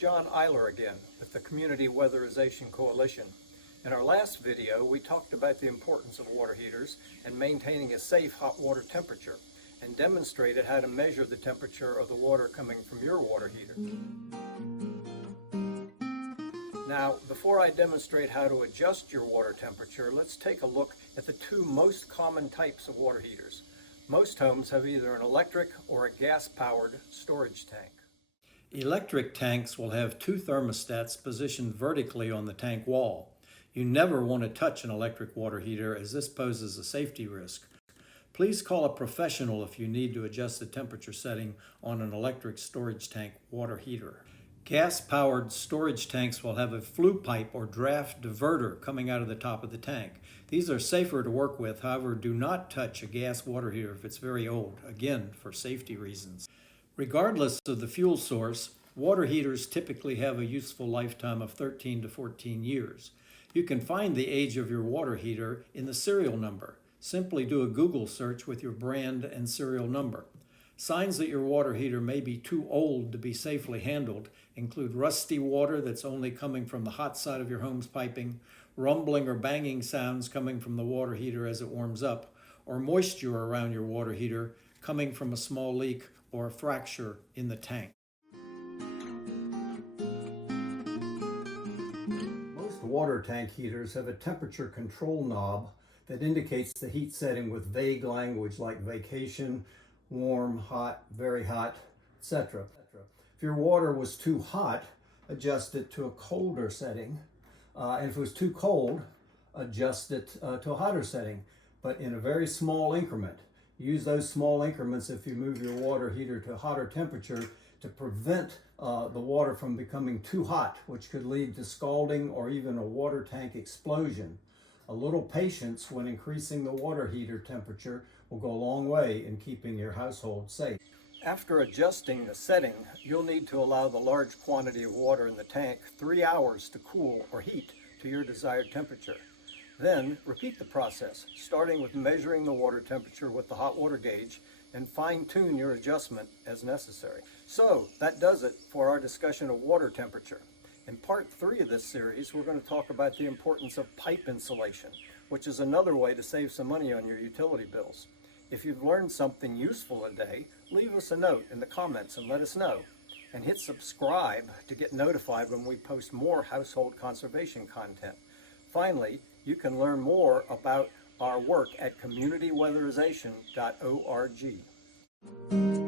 John Eiler again with the Community Weatherization Coalition. In our last video, we talked about the importance of water heaters and maintaining a safe hot water temperature, and demonstrated how to measure the temperature of the water coming from your water heater. Now, before I demonstrate how to adjust your water temperature, let's take a look at the two most common types of water heaters. Most homes have either an electric or a gas-powered storage tank. Electric tanks will have two thermostats positioned vertically on the tank wall. You never want to touch an electric water heater, as this poses a safety risk. Please call a professional if you need to adjust the temperature setting on an electric storage tank water heater. Gas-powered storage tanks will have a flue pipe or draft diverter coming out of the top of the tank. These are safer to work with, however, do not touch a gas water heater if it's very old, again, for safety reasons. Regardless of the fuel source, water heaters typically have a useful lifetime of 13 to 14 years. You can find the age of your water heater in the serial number. Simply do a Google search with your brand and serial number. Signs that your water heater may be too old to be safely handled include rusty water that's only coming from the hot side of your home's piping, rumbling or banging sounds coming from the water heater as it warms up, or moisture around your water heater coming from a small leak or a fracture in the tank. Most water tank heaters have a temperature control knob that indicates the heat setting with vague language like vacation, warm, hot, very hot, etc. If your water was too hot, adjust it to a colder setting. And if it was too cold, adjust it to a hotter setting, but in a very small increment. Use those small increments if you move your water heater to a hotter temperature to prevent the water from becoming too hot, which could lead to scalding or even a water tank explosion. A little patience when increasing the water heater temperature will go a long way in keeping your household safe. After adjusting the setting, you'll need to allow the large quantity of water in the tank 3 hours to cool or heat to your desired temperature. Then repeat the process, starting with measuring the water temperature with the hot water gauge, and fine-tune your adjustment as necessary. So that does it for our discussion of water temperature. In part 3 of this series, we're going to talk about the importance of pipe insulation, which is another way to save some money on your utility bills. If you've learned something useful today, leave us a note in the comments and let us know. And hit subscribe to get notified when we post more household conservation content. Finally, you can learn more about our work at communityweatherization.org.